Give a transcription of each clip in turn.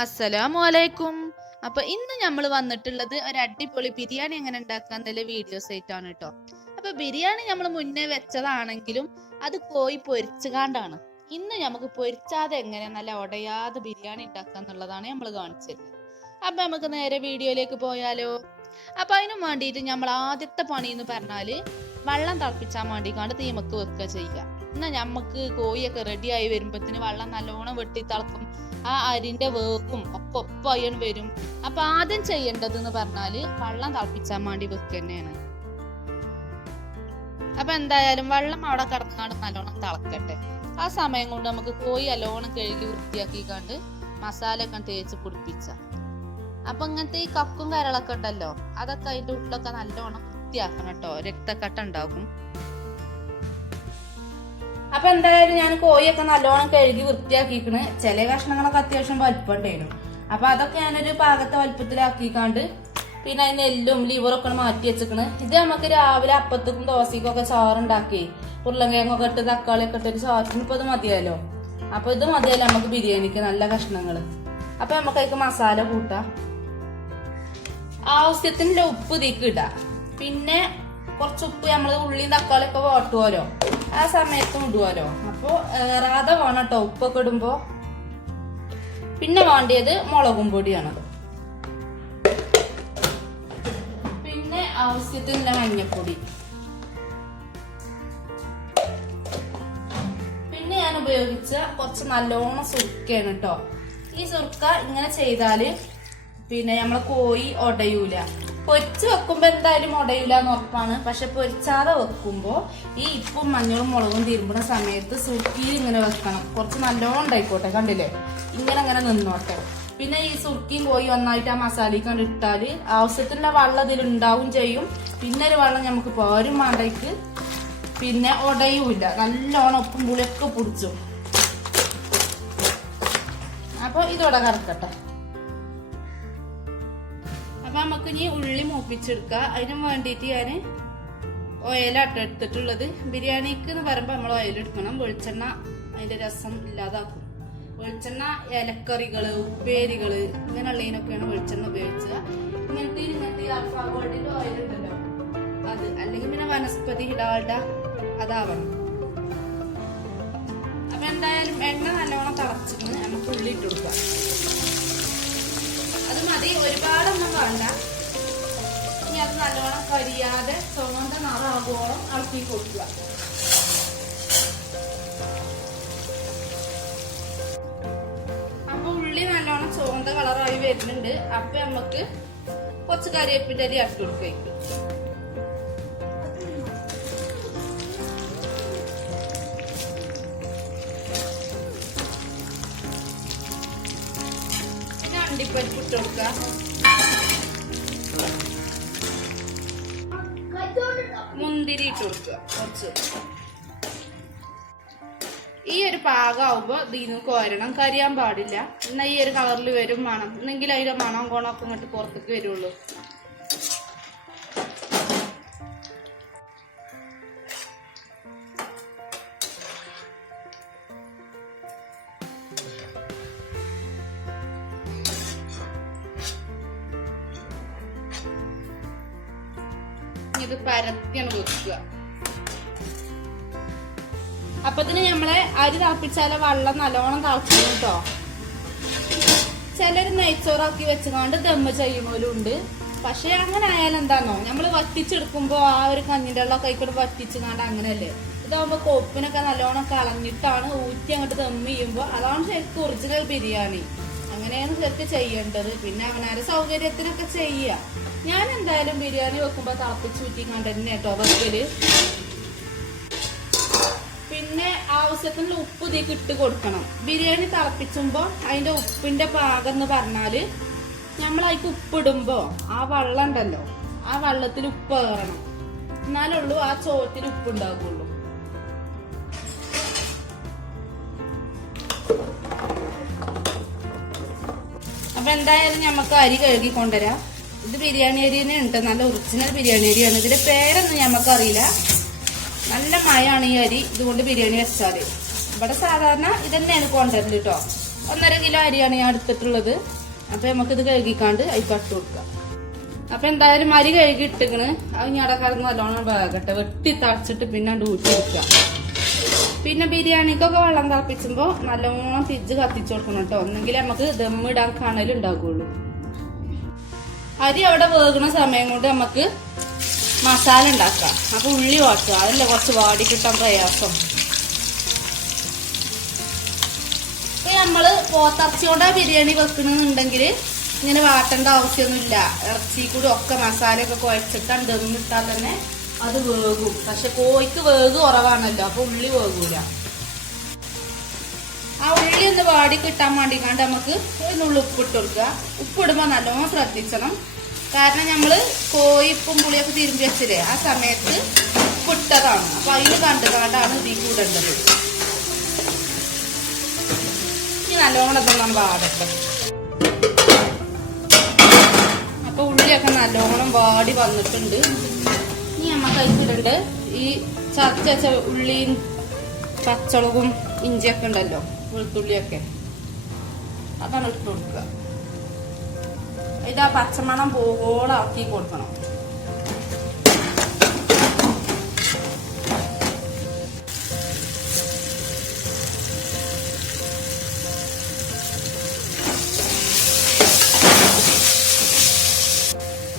അസ്സലാമു അലൈക്കും. അപ്പൊ ഇന്ന് നമ്മൾ വന്നിട്ടുള്ളത് ഒരു അടിപൊളി ബിരിയാണി എങ്ങനെ ഉണ്ടാക്കാന്നുള്ള വീഡിയോസ് ആയിട്ടാണ് കേട്ടോ. അപ്പൊ ബിരിയാണി നമ്മൾ മുന്നേ വെച്ചതാണെങ്കിലും അത് കോഴി പൊരിച്ചുകാണ്ടാണ്. ഇന്ന് നമുക്ക് പൊരിച്ചാതെ എങ്ങനെ നല്ല ഉടയാതെ ബിരിയാണി ഉണ്ടാക്കാന്നുള്ളതാണ് നമ്മൾ കാണിച്ചത്. അപ്പൊ നമുക്ക് നേരെ വീഡിയോയിലേക്ക് പോയാലോ. അപ്പൊ അതിനും വേണ്ടിയിട്ട് നമ്മൾ ആദ്യത്തെ പണി എന്ന് പറഞ്ഞാല് വെള്ളം തിളപ്പിച്ചാൻ വേണ്ടിക്കാണ്ട് തീമക്ക് വെക്കുക ചെയ്യുക. എന്നാ ഞമ്മക്ക് കോഴിയൊക്കെ റെഡി ആയി വരുമ്പത്തിന് വെള്ളം നല്ലോണം വെട്ടി തിളക്കും. ആ അരിന്റെ വേവും ഒക്കെ ഒപ്പായാണ് വരും. അപ്പൊ ആദ്യം ചെയ്യേണ്ടത് എന്ന് പറഞ്ഞാല് വെള്ളം തിളപ്പിച്ചാൻ വേണ്ടി വെക്കുക തന്നെയാണ്. അപ്പൊ എന്തായാലും വെള്ളം അവിടെ കിടന്നാണ്ട് നല്ലോണം തിളക്കട്ടെ. ആ സമയം കൊണ്ട് നമുക്ക് കോഴി നല്ലോണം കഴുകി വൃത്തിയാക്കിക്കാണ്ട് മസാല ഒക്കെ തേച്ച് പിടിപ്പിച്ച. അപ്പൊ ഇങ്ങനത്തെ ഈ കക്കും കരളൊക്കെ ഉണ്ടല്ലോ, അതൊക്കെ അതിന്റെ ഉള്ളിലൊക്കെ നല്ലോണം വൃത്തിയാക്കണം കേട്ടോ, രക്തക്കട്ട ഉണ്ടാകും. അപ്പൊ എന്തായാലും ഞാൻ കോഴിയൊക്കെ നല്ലോണം കഴുകി വൃത്തിയാക്കിക്കണ്. ചില കഷ്ണങ്ങളൊക്കെ അത്യാവശ്യം വലിപ്പുണ്ടായിരുന്നു. അപ്പൊ അതൊക്കെ ഞാനൊരു പാകത്തെ വലിപ്പത്തിലാക്കിക്കാണ്ട് പിന്നെ അതിന് എല്ലും ലിവറൊക്കെ മാറ്റി വെച്ചിക്കണ്. ഇത് നമുക്ക് രാവിലെ അപ്പത്തും ദോശക്കും ഒക്കെ ചോറുണ്ടാക്കി ഉരുളങ്കിഴങ്ങൊക്കെ ഇട്ട് തക്കാളിയൊക്കെ ഇട്ടൊരു ചോറിന് ഇപ്പൊ ഇത് മതിയല്ലോ. അപ്പൊ ഇത് മതിയല്ലോ നമുക്ക് ബിരിയാണിക്ക് നല്ല കഷ്ണങ്ങള്. അപ്പൊ നമുക്ക് അതിക്ക് മസാല കൂട്ടാം. ആവശ്യത്തിനുള്ള ഉപ്പ് ഇതിക്ക് ഇടാം. പിന്നെ കുറച്ച് ഉപ്പ് നമ്മള് ഉള്ളിയും തക്കാളിയൊക്കെ വാട്ടുമല്ലോ, ആ സമയത്തും ഇടുവല്ലോ. അപ്പൊ ഏറാതെ വേണം കേട്ടോ ഉപ്പൊക്കെ ഇടുമ്പോ. പിന്നെ വേണ്ടിയത് മുളകും പൊടിയാണത്. പിന്നെ ആവശ്യത്തിനുള്ള മഞ്ഞപ്പൊടി. പിന്നെ ഞാൻ ഉപയോഗിച്ച കുറച്ച് നല്ലോണം സുർക്കയാണ് കേട്ടോ. ഈ സുർക്ക ഇങ്ങനെ ചെയ്താല് പിന്നെ നമ്മളെ കോഴി ഉടയൂല. പൊരിച്ച് വെക്കുമ്പോ എന്തായാലും ഉടയൂല എന്ന് ഉറപ്പാണ്. പക്ഷെ പൊരിച്ചാതെ വെക്കുമ്പോ ഈ ഇപ്പും മഞ്ഞളും മുളകും തിരുമ്പുന്ന സമയത്ത് സുർക്കിയിൽ ഇങ്ങനെ വെക്കണം. കുറച്ച് നല്ലോണം ഉണ്ടായിക്കോട്ടെ, കണ്ടില്ലേ, ഇങ്ങനെ നിന്നോട്ടെ. പിന്നെ ഈ സുർക്കിയും കോഴി ഒന്നായിട്ട് ആ മസാലയ്ക്ക് കണ്ട് ഇട്ടാല് ആവശ്യത്തിനുള്ള വെള്ളം ഇതിൽ ഉണ്ടാവും ചെയ്യും. പിന്നെ ഒരു വെള്ളം നമുക്ക് പോരും വേണ്ടേക്ക്, പിന്നെ ഉടയൂല. നല്ലോണം ഉപ്പും പുളിയൊക്കെ പിടിച്ചു. അപ്പൊ ഇതോടെ കറക്കട്ടെ. അപ്പൊ നമുക്ക് ഇനി ഉള്ളി മൂപ്പിച്ചെടുക്കാം. അതിനും വേണ്ടിയിട്ട് ഞാൻ ഓയിലാട്ടോ എടുത്തിട്ടുള്ളത്. ബിരിയാണിക്ക് എന്ന് പറയുമ്പോ നമ്മൾ ഓയിൽ എടുക്കണം. വെളിച്ചെണ്ണ അതിന്റെ രസം ഇല്ലാതാക്കും. വെളിച്ചെണ്ണ ഇലക്കറികള്, ഉപ്പേരികള് ഇങ്ങനെയുള്ളതിനൊക്കെയാണ് വെളിച്ചെണ്ണ ഉപയോഗിക്കുക. ഇങ്ങനത്തെ അൽഫാ ഗോൾഡിന്റെ ഓയിൽ ഉണ്ടല്ലോ അത്, അല്ലെങ്കിൽ പിന്നെ വനസ്പതി ഡാൽഡ അതാവണം. അപ്പൊ എന്തായാലും എണ്ണ നല്ലോണം തിളച്ചിട്ട് നമുക്ക് ഉള്ളി ഇട്ട് കൊടുക്കാം. അത് മതി, ഒരുപാടൊന്നും വേണ്ട. ഇനി അത് നല്ലോണം കരിയാതെ ചുവന്ന നിറാകുവോളം ഇളക്കി കൊടുക്കുക. അപ്പൊ ഉള്ളി നല്ലോണം ചുവന്ന കളറായി വരുന്നുണ്ട്. അപ്പൊ നമുക്ക് കുറച്ച് കറിവേപ്പിന്റെ അരി ഇട്ട് കൊടുക്കും. അണ്ടിപ്പരിപ്പ് ഇട്ട് കൊടുക്കുക. മുന്തിരി ഇട്ട് കൊടുക്കുക കുറച്ച്. ഈ ഒരു പാകമാകുമ്പോ ഇതിന് കോരണം, കരിയാൻ പാടില്ല. എന്നാ ഈ ഒരു കളറിൽ വരും മണം, എന്നെങ്കിൽ അതിന്റെ മണം കോണൊക്കെ ഇങ്ങോട്ട് പുറത്തേക്ക് വരുള്ളൂ. ഇത് പരത്തിയാണ് വെക്കുക. അപ്പത്തിന് നമ്മളെ അരി തിളപ്പിച്ചാലെ വെള്ളം നല്ലോണം തിളച്ചു കേട്ടോ. ചിലര് നെയ്ച്ചോറാക്കി വെച്ചുകൊണ്ട് ദമ്മ് ചെയ്യുമ്പോലും ഉണ്ട്. പക്ഷെ അങ്ങനെ ആയാലും എന്താണോ, നമ്മള് വറ്റിച്ചെടുക്കുമ്പോ ആ ഒരു കഞ്ഞിന്റെ വെള്ളം കൈക്കൂടെ വറ്റിച്ചുകൊണ്ട് അങ്ങനെയല്ലേ. ഇതാകുമ്പോ കൊപ്പിനൊക്കെ നല്ലോണം കളഞ്ഞിട്ടാണ് ഊറ്റി അങ്ങോട്ട് ദമ്മ് ചെയ്യുമ്പോ അതാണ് ശരിക്കും ഒറിജിനൽ ബിരിയാണി. അങ്ങനെയാണ് ശരിക്കും ചെയ്യേണ്ടത്. പിന്നെ അവനാരെ സൗകര്യത്തിനൊക്കെ ചെയ്യുക. ഞാൻ എന്തായാലും ബിരിയാണി വെക്കുമ്പോ തിളപ്പിച്ചൂറ്റിക്കാണ്ട് തന്നെ കേട്ടോ വെക്കല്. പിന്നെ ആവശ്യത്തിനുള്ള ഉപ്പ് ഇതിലേക്ക് ഇട്ട് കൊടുക്കണം. ബിരിയാണി തിളപ്പിച്ചുമ്പോ അതിന്റെ ഉപ്പിന്റെ പാകം എന്ന് പറഞ്ഞാല് നമ്മൾ അതിക്ക് ഉപ്പിടുമ്പോ ആ വെള്ളം ഉണ്ടല്ലോ, ആ വെള്ളത്തിൽ ഉപ്പ് കയറണം. എന്നാലുള്ളൂ ആ ചോറ്റിൽ ഉപ്പ് ഉണ്ടാകുള്ളൂ. അപ്പൊ എന്തായാലും ഞമ്മക്ക് അരി കഴുകി കൊണ്ടുവരാം. ഇത് ബിരിയാണി അരി തന്നെ ഉണ്ട്, നല്ല ഒറിജിനൽ ബിരിയാണി അരിയാണ്. ഇതിന്റെ പേരൊന്നും ഞമ്മക്കറിയില്ല. നല്ല മയാണ് ഈ അരി. ഇതുകൊണ്ട് ബിരിയാണി വെച്ചാല് ഇവിടെ സാധാരണ ഇതന്നെയാണ് കൊണ്ടുവരല് കേട്ടോ. 1.5 കിലോ അരിയാണ് ഞാൻ എടുത്തിട്ടുള്ളത്. അപ്പൊ നമുക്കിത് കഴുകിക്കാണ്ട് അതിൽക്കിട്ട് കൊടുക്കാം. അപ്പൊ എന്തായാലും അരി കഴുകി ഇട്ടിക്കണ്. അത് ഞാൻ അടക്കാർന്ന് നല്ലോണം വേകട്ടെ. വെട്ടി തളച്ചിട്ട് പിന്നെ ഊറ്റി വെക്കുക. പിന്നെ ബിരിയാണിക്കൊക്കെ വെള്ളം തിളപ്പിച്ചുമ്പോ നല്ലോണം തിരിച്ച് കത്തിച്ചു കൊടുക്കണം കേട്ടോ. ഒന്നെങ്കിൽ നമുക്ക് ദമ്മിടാൻ കണലുണ്ടാകുള്ളൂ. അരി അവിടെ വേകുന്ന സമയം കൊണ്ട് നമുക്ക് മസാല ഉണ്ടാക്കാം. അപ്പൊ ഉള്ളി വാട്ടുക. അതല്ലേ കുറച്ച് വാടി കിട്ടാൻ പ്രയാസം. ഇപ്പൊ നമ്മള് പോത്തിറച്ചി കൊണ്ടാ ബിരിയാണി വെക്കണമെന്നുണ്ടെങ്കിൽ ഇങ്ങനെ വാട്ടേണ്ട ആവശ്യമൊന്നുമില്ല. ഇറച്ചി കൂടി ഒക്കെ മസാലയൊക്കെ കുഴച്ചിട്ടാണ് ദമ്മിട്ടാൽ തന്നെ അത് വേകും. പക്ഷെ കോഴിക്ക് വേഗ് കുറവാണല്ലോ, അപ്പൊ ഉള്ളി വേകൂല. ആ ഉള്ളി ഒന്ന് വാടി കിട്ടാൻ വേണ്ടിക്കാണ്ട് നമുക്ക് നുള്ളി ഉപ്പിട്ട് കൊടുക്കുക. ഉപ്പിടുമ്പോ നല്ലോണം ശ്രദ്ധിക്കണം. കാരണം നമ്മള് കോഴി ഉപ്പും പുളിയൊക്കെ തിരുമ്പി വെച്ചില്ലേ, ആ സമയത്ത് ഉപ്പിട്ടതാണ്. അപ്പൊ അതിന് കണ്ടുകാണ്ടാണ് ഇതിൽ കൂടേണ്ടത്. ഇനി നല്ലോണം ഇതൊന്നും വാടട്ടെ. അപ്പൊ ഉള്ളിയൊക്കെ നല്ലോണം വാടി വന്നിട്ടുണ്ട്. ഇനി നമുക്ക് അതിലിട്ടുണ്ട് ഈ ചതച്ച വെച്ച ഉള്ളിയും പച്ചമുളകും ഇഞ്ചിയൊക്കെ ഉണ്ടല്ലോ, വെളുത്തുള്ളിയൊക്കെ, അതാണ് ഇട്ട് കൊടുക്കുക. ഇതാ പച്ചമണം പോകോളം ആക്കി കൊടുക്കണം.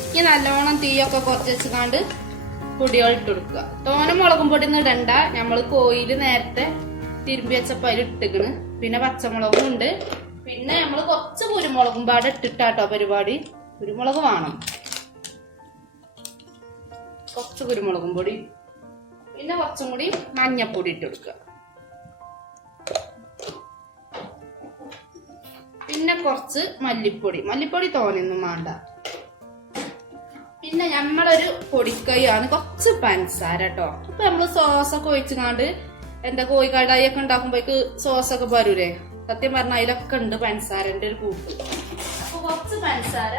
ഇനി നല്ലോണം തീയൊക്കെ കുറച്ച് വെച്ചുകാണ്ട് പൊടികൾ ഇട്ട് കൊടുക്കുക. തോനെ മുളകും പൊടി ഒന്നും ഇടണ്ട. നമ്മള് കോയില് നേരത്തെ തിരുമ്പി വെച്ചപ്പോ അതിൽ ഇട്ടിക്കണ്. പിന്നെ പച്ചമുളകും ഉണ്ട്. പിന്നെ നമ്മള് കുറച്ച് കുരുമുളകും പാടെ ഇട്ടിട്ടാട്ടോ പരിപാടി. കുരുമുളക് വേണം, കുറച്ച് കുരുമുളകും പൊടി. പിന്നെ കുറച്ചും കൂടി മഞ്ഞപ്പൊടി ഇട്ട് കൊടുക്കുക. പിന്നെ കുറച്ച് മല്ലിപ്പൊടി തോനൊന്നും വേണ്ട. പിന്നെ നമ്മളൊരു പൊടിക്കൈയാണ് കുറച്ച് പഞ്ചസാര കേട്ടോ. ഇപ്പൊ നമ്മള് സോസൊക്കെ ഒഴിച്ചുകാണ്ട് എന്താ കോഴി കടായി ഒക്കെ ഉണ്ടാക്കുമ്പോഴേക്ക് സോസൊക്കെ വരൂലേ, സത്യം പറഞ്ഞ അതിലൊക്കെ ഉണ്ട് പഞ്ചസാരന്റെ ഒരു കൂട്ട്. അപ്പൊ കുറച്ച് പഞ്ചസാര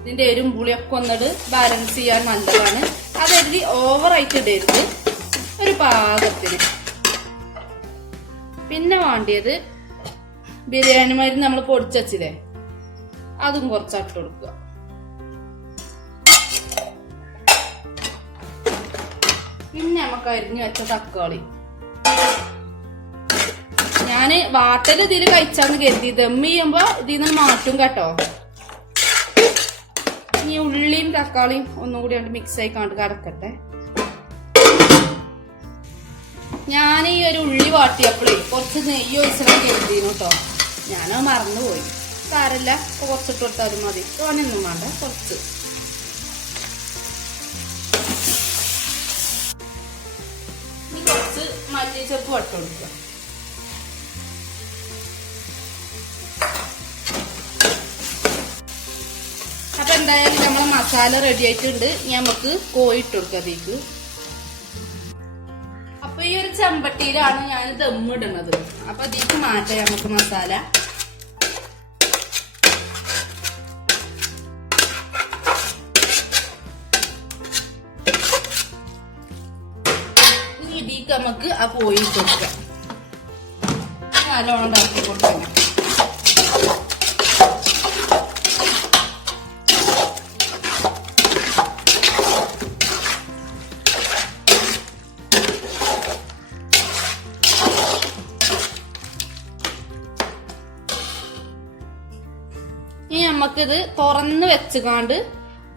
ഇതിന്റെ എരും പുളിയൊക്കെ ഒന്നിട്ട് ബാലൻസ് ചെയ്യാൻ നല്ലതാണ്. അതെഴുതി ഓവറായിട്ട് ഇടരുത്, ഒരു പാകത്തിന്. പിന്നെ വേണ്ടിയത് ബിരിയാണി മരുന്ന് നമ്മൾ പൊടിച്ചില്ലേ, അതും കുറച്ചിട്ട് കൊടുക്കുക. പിന്നെ നമുക്ക് അരിഞ്ഞു വെച്ച തക്കാളി. ഞാന് വാട്ടല് ഇതിൽ കഴിച്ചാന്ന് കരുതി, ദം ചെയ്യുമ്പോ ഇതിൽ നിന്ന് മാറ്റും കേട്ടോ. ഇനി ഉള്ളിയും തക്കാളിയും ഒന്നും കൂടി മിക്സ് ആയി കണ്ട് കിടക്കട്ടെ. ഞാൻ ഈ ഒരു ഉള്ളി വാട്ടിയപ്പോഴേ കുറച്ച് നെയ്യ് ഒഴിച്ചാൽ കരുതിയിരുന്നു കേട്ടോ. ഞാനത് മറന്നുപോയി. സാരല്ല, കുറച്ചിട്ട് കൊടുത്താലും മതി. തോനൊന്നും വേണ്ട, കുറച്ച്. കുറച്ച് മല്ലിച്ചപ്പ് വട്ട് കൊടുക്കുക. അപ്പൊ എന്തായാലും നമ്മളെ മസാല റെഡി ആയിട്ടുണ്ട്. നമുക്ക് കോഴി ഇട്ട് കൊടുക്കുക അതിലേക്ക്. അപ്പൊ ഈ ഒരു ചെമ്പട്ടിയിലാണ് ഞാൻ ദമ്മിടുന്നത്. അപ്പൊ അതിലേക്ക് മാറ്റാം നമുക്ക് മസാല. ഇതിലേക്ക് നമുക്ക് ആ കോഴി ഇട്ട് കൊടുക്കാം. നല്ലോണം ഉണ്ടാക്കി കൊടുക്കാം. ഇനി നമുക്കിത് തുറന്ന് വെച്ചുകാണ്ട്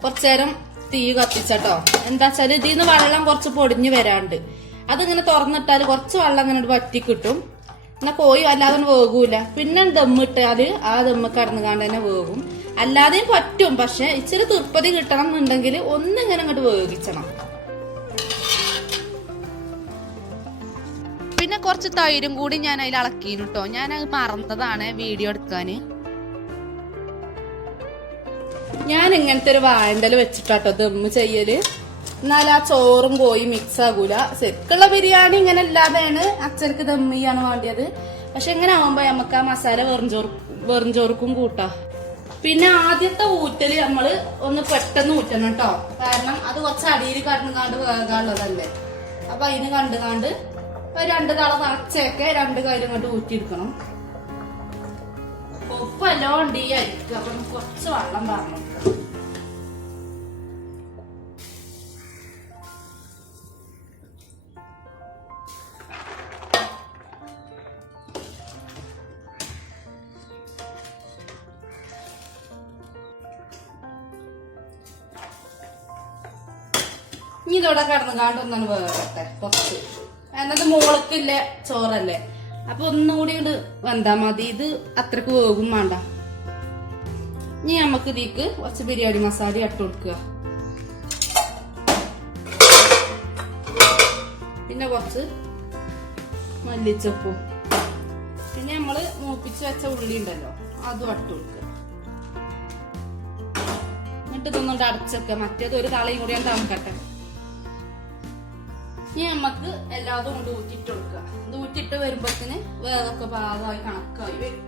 കുറച്ചേരം തീ കത്തിച്ചട്ടോ. എന്താ വെച്ചാല് ഇതിന്ന് വെള്ളം കുറച്ച് പൊടിഞ്ഞു വരാണ്ട്, അതിങ്ങനെ തുറന്നിട്ടാല് കുറച്ച് വെള്ളം ഇങ്ങനെ വറ്റി കിട്ടും. എന്നാ കോഴി അല്ലാതെ വേകൂല. പിന്നെ ദമ്മിട്ടാല് ആ ദമ്മ് കടന്നു കാണ്ട് തന്നെ വേകും. അല്ലാതെയും പറ്റും, പക്ഷെ ഇച്ചിരി തൃപ്പതി കിട്ടണം എന്നുണ്ടെങ്കിൽ ഒന്നിങ്ങനെ അങ്ങോട്ട് വേവിച്ചണം. പിന്നെ കുറച്ച് തൈരും കൂടി ഞാൻ അതിൽ ഇളക്കീനു കേട്ടോ. ഞാൻ അത് മറന്നതാണ് വീഡിയോ എടുക്കാന്. ഞാൻ ഇങ്ങനത്തെ ഒരു വാഴണ്ടല് വെച്ചിട്ടാട്ടോ ദമ്മ് ചെയ്യല്. എന്നാൽ ആ ചോറും കോഴി മിക്സ് ആകൂല. ശരിക്കുള്ള ബിരിയാണി ഇങ്ങനെ അല്ലാതെയാണ് അച്ഛനക്ക് ദമ്മ് ചെയ്യാണ് വേണ്ടിയത്. പക്ഷെ ഇങ്ങനെ ആവുമ്പോ നമുക്ക് ആ മസാല വെറും ചോർക്കും കൂട്ടാ. പിന്നെ ആദ്യത്തെ ഊറ്റല് നമ്മള് ഒന്ന് പെട്ടെന്ന് ഊറ്റണം കേട്ടോ. കാരണം അത് കുറച്ച് അടിയിൽ കണ്ടുകാണ്ട് വേകാനുള്ളതല്ലേ. അപ്പൊ അതിന് കണ്ടുകാണ്ട് 2 തള തളച്ചൊക്കെ 2 കയ്യിലും ഇങ്ങോട്ട് ഊറ്റിയെടുക്കണം. ഉപ്പ് എല്ലാം ഉണ്ട് ഈ അരിക്ക്. അപ്പൊ കുറച്ച് വെള്ളം പറഞ്ഞു കൊടുക്കാം. ഇനി ഇതോടെ കിടന്ന് കാണ്ടൊന്നാണ് വേറട്ടെ കുറച്ച്. എന്നിട്ട് മോളക്കില്ല ചോറല്ലേ, അപ്പൊ ഒന്നുകൂടി ഇങ്ങോട്ട് വെന്താ മതി. ഇത് അത്രക്ക് വേകും വേണ്ട. ഇനി നമുക്ക് ഇതിക്ക് കുറച്ച് ബിരിയാണി മസാല ഇട്ട് കൊടുക്കുക. പിന്നെ കുറച്ച് മല്ലിച്ചപ്പും പിന്നെ നമ്മള് മൂപ്പിച്ച് വെച്ച ഉള്ളി ഉണ്ടല്ലോ അതും ഇട്ട് കൊടുക്കുക. എന്നിട്ട് ഇതൊന്നുകൊണ്ട് അടച്ചൊക്കെ മറ്റേത് ഒരു തളയും കൂടി ഞാൻ തണുക്കട്ടെ. ഇനി നമുക്ക് എല്ലാതും കൊണ്ട് ഊറ്റിട്ട് കൊടുക്കുക. ഇത് ഊറ്റിട്ട് വരുമ്പോഴത്തേന് വേറൊക്കെ പാകമായി കണക്കായി വരും.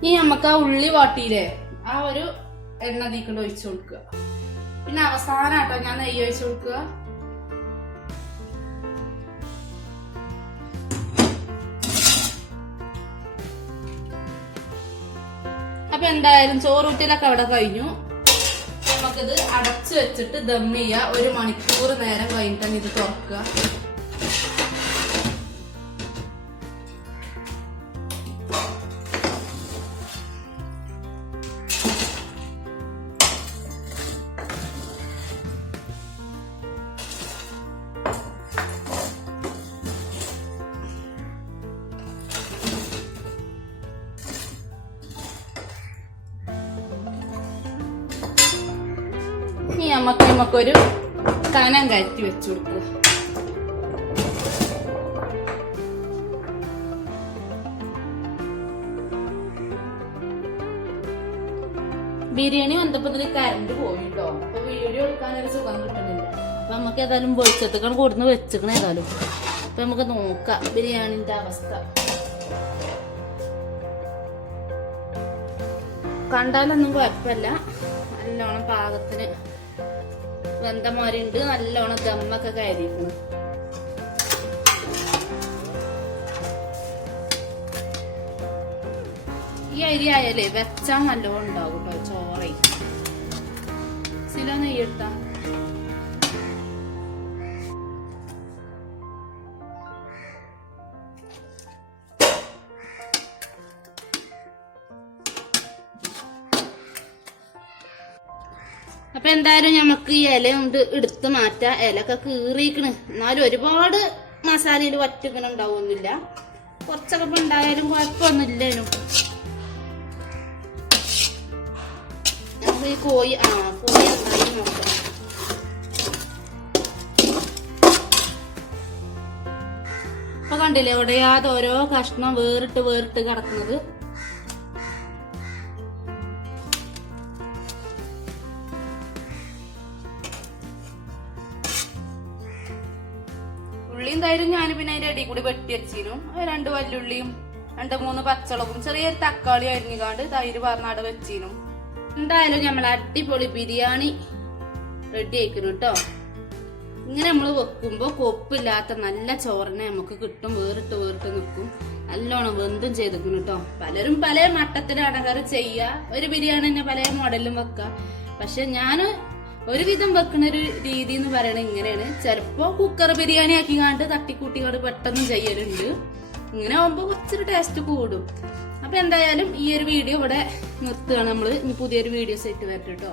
ഇനി നമുക്ക് ആ ഉള്ളി വാട്ടിയില്ലേ ആ ഒരു എണ്ണ തീക്കൊണ്ട് ഒഴിച്ചു കൊടുക്കുക. പിന്നെ അവസാനാട്ടോ ഞാൻ നെയ്യ് ഒഴിച്ചു കൊടുക്കുക. അപ്പൊ എന്തായാലും ചോറൂട്ടിലൊക്കെ അവിടെ കഴിഞ്ഞു. നമുക്കിത് അടച്ചു വെച്ചിട്ട് ദം ചെയ്യുക. 1 മണിക്കൂർ നേരം കഴിഞ്ഞിട്ടാണ് ഇത് തുറക്കുക. ഇനി നമുക്കൊരു കനം കയറ്റി വെച്ചു കൊടുക്കുക. ബിരിയാണി വന്നപ്പോ ഇതിൽ കറണ്ട് പോയിട്ടോ. അപ്പൊ വീഡിയോ എടുക്കാനൊരു സുഖം കിട്ടുന്നില്ല. അപ്പൊ നമുക്ക് ഏതായാലും വെളിച്ചത്തേക്കാണ് കൊടുന്ന് വെച്ചിക്കണ ഏതായാലും. അപ്പൊ നമുക്ക് നോക്കാം ബിരിയാണിന്റെ അവസ്ഥ. കണ്ടാലൊന്നും കുഴപ്പമില്ല. നല്ലോണം പാകത്തിന് വെന്തമാരുണ്ട്. നല്ലോണം ദമ്മൊക്കെ കയറിയിരിക്കുന്നു. ഈ അരി ആയാലേ വെച്ചാ നല്ലോണം ഉണ്ടാവും കേട്ടോ ചോറേ. സില നെയ്യിട്ടാ അപ്പൊ എന്തായാലും നമുക്ക് ഈ ഇല കൊണ്ട് എടുത്ത് മാറ്റാം. ഇലക്കെ കീറിയിക്കണ്. എന്നാലും ഒരുപാട് മസാലയിൽ വറ്റിങ്ങനെ ഉണ്ടാവുന്നില്ല. കുറച്ചൊക്കെ ഇപ്പൊ ഉണ്ടായാലും കുഴപ്പമൊന്നുമില്ലേനും. നമുക്ക് ഈ കോഴി നന്നായി നോക്കാം. അപ്പൊ കണ്ടില്ലേ ഉടയാതെ ഓരോ കഷ്ണം വേറിട്ട് കിടക്കുന്നത്. ഉള്ളി എന്തായാലും ഞാൻ പിന്നെ അതിന്റെ അടി കൂടി വെട്ടി വെച്ചിരുന്നു. 2 വല്ലുള്ളിയും 2-3 പച്ചളകും ചെറിയൊരു തക്കാളി അരിഞ്ഞുകാണ്ട് തൈര് പറഞ്ഞാട് വെച്ചിരുന്നു. എന്തായാലും നമ്മൾ അടിപൊളി ബിരിയാണി റെഡി ആയിക്കുന്നു കേട്ടോ. ഇങ്ങനെ നമ്മൾ വെക്കുമ്പോ കൊപ്പില്ലാത്ത നല്ല ചോറിനെ നമുക്ക് കിട്ടും. വേറിട്ട് നിൽക്കും. നല്ലോണം വെന്തും ചെയ്തിരിക്കുന്നു കേട്ടോ. പലരും പല മട്ടത്തിലാണ് കറി ചെയ്യുക. ഒരു ബിരിയാണി തന്നെ പല മോഡലിലും വെക്കാം. പക്ഷെ ഞാൻ ഒരുവിധം വെക്കുന്ന ഒരു രീതി എന്ന് പറയണത് ഇങ്ങനെയാണ്. ചിലപ്പോ കുക്കർ ബിരിയാണി ആക്കിക്കാണ്ട് തട്ടിക്കൂട്ടിക്കാണ്ട് പെട്ടെന്ന് ചെയ്യലുണ്ട്. ഇങ്ങനെ ആവുമ്പോ കുറച്ചൊരു ടേസ്റ്റ് കൂടും. അപ്പൊ എന്തായാലും ഈ ഒരു വീഡിയോ ഇവിടെ നിർത്തുകയാണ്. നമ്മള് ഇനി പുതിയൊരു വീഡിയോസ് ആയിട്ട് വരട്ടെ കേട്ടോ.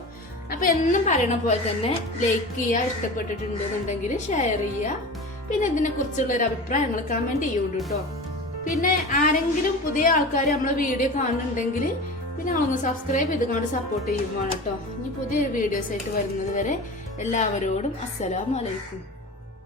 അപ്പൊ എന്നും പറയണ പോലെ തന്നെ ലൈക്ക് ചെയ്യുക, ഇഷ്ടപ്പെട്ടിട്ടുണ്ടെന്നുണ്ടെങ്കിൽ ഷെയർ ചെയ്യുക, പിന്നെ ഇതിനെ കുറിച്ചുള്ള ഒരു അഭിപ്രായങ്ങൾ കമന്റ് ചെയ്യുള്ളൂ കേട്ടോ. പിന്നെ ആരെങ്കിലും പുതിയ ആൾക്കാർ നമ്മളെ വീഡിയോ കാണുന്നുണ്ടെങ്കിൽ പിന്നെ നമ്മളൊന്ന് സബ്സ്ക്രൈബ് ചെയ്ത് കൊണ്ട് സപ്പോർട്ട് ചെയ്യുവാണ് കേട്ടോ. ഇനി പുതിയ വീഡിയോസ് ആയിട്ട് വരുന്നത് വരെ എല്ലാവരോടും അസ്സലാമു അലൈക്കും.